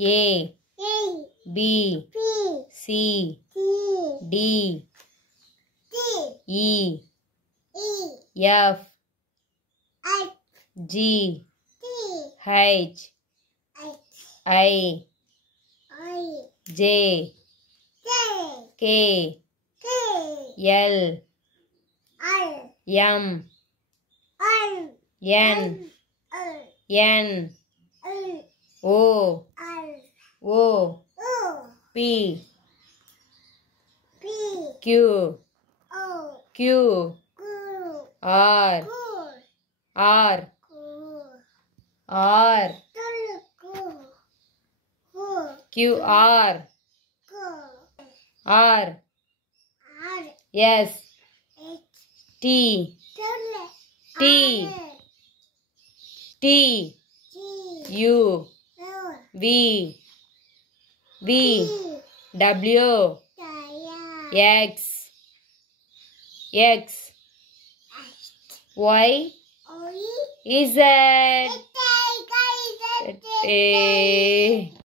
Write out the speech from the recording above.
A B C D E F G H I J K L M N O P Q R Q R S T U V W X Y Z.